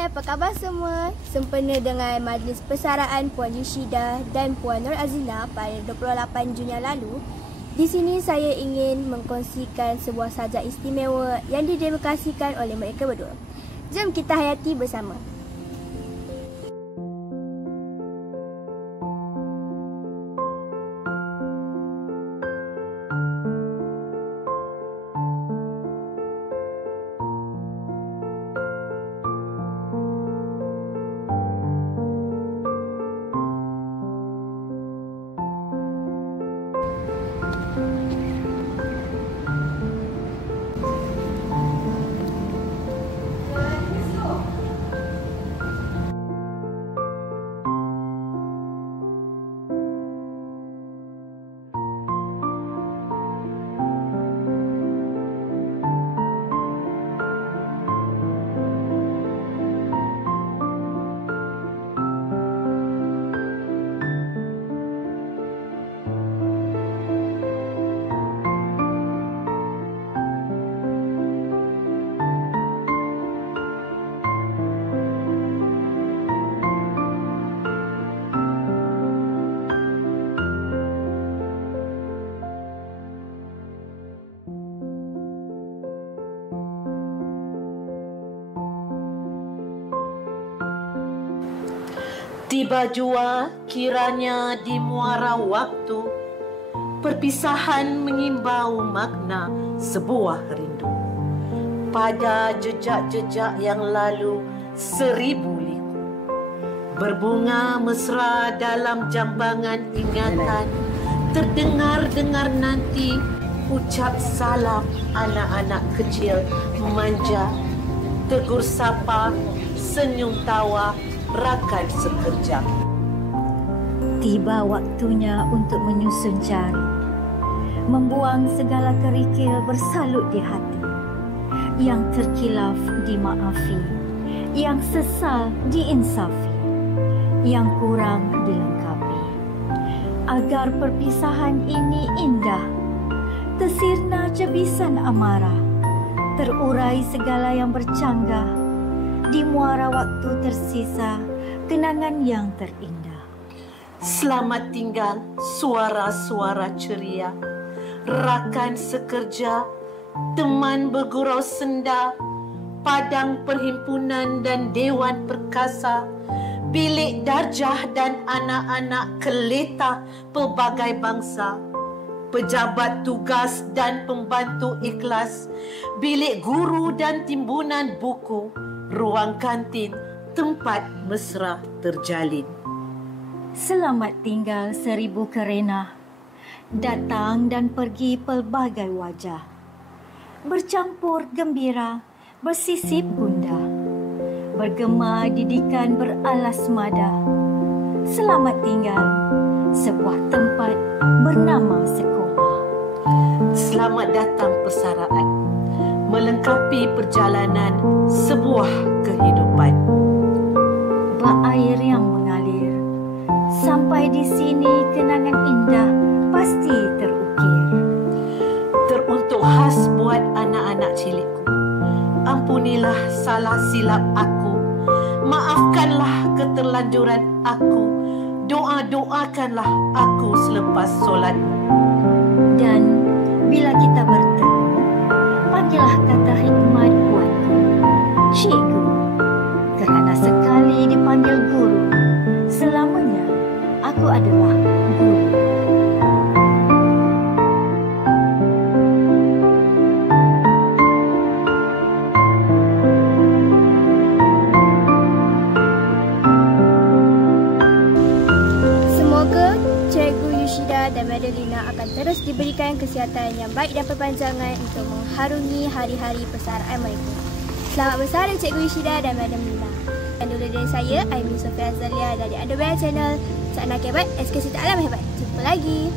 Hai, apa khabar semua? Sempena dengan majlis persaraan Puan Yushida dan Puan Nur Azina pada 28 Jun yang lalu, di sini saya ingin mengkongsikan sebuah sajak istimewa yang didedikasikan oleh mereka berdua. Jom kita hayati bersama. Tiba jua kiranya di muara waktu, perpisahan mengimbau makna sebuah rindu. Pada jejak-jejak yang lalu 1000 liku, berbunga mesra dalam jambangan ingatan, terdengar-dengar nanti ucap salam anak-anak kecil manja, tegur sapa, senyum tawa, rakan sekejap. Tiba waktunya untuk menyusun jari, membuang segala kerikil bersalut di hati. Yang terkilaf dimaafi, yang sesal diinsafi, yang kurang dilengkapi. Agar perpisahan ini indah, tersirna cebisan amarah, terurai segala yang bercanggah. Di muara waktu tersisa kenangan yang terindah. Selamat tinggal suara-suara ceria, rakan sekerja, teman bergurau senda, padang perhimpunan dan dewan perkasa, bilik darjah dan anak-anak keleta pelbagai bangsa, pejabat tugas dan pembantu ikhlas, bilik guru dan timbunan buku, ruang kantin, tempat mesra terjalin. Selamat tinggal 1000 kerenah, datang dan pergi pelbagai wajah, bercampur gembira, bersisip gundah, bergema didikan beralas mada. Selamat tinggal sebuah tempat bernama sekolah. Selamat datang persaraan, melengkapi perjalanan sebuah kehidupan. Berair yang mengalir, sampai di sini kenangan indah pasti terukir. Teruntuk khas buat anak-anak cilikku, ampunilah salah silap aku, maafkanlah keterlanjuran aku, doa-doakanlah aku selepas solat. Dan bila kita bertemu, panggillah kata hikmat buatku, cikgu. Kerana sekali dipanggil guru, selamanya aku adalah guru. Semoga Cikgu Yushida dan Madalina akan terus diberikan kesihatan yang baik dan perpanjangan untuk mengharungi hari-hari persaraan mereka. Selamat bersara Cikgu Yushida dan Madam Lina. Dan dulu dari saya, Aimin Sofia Azalia dari Underwear Channel. Cak nak hebat, SKC tak alam hebat. Jumpa lagi.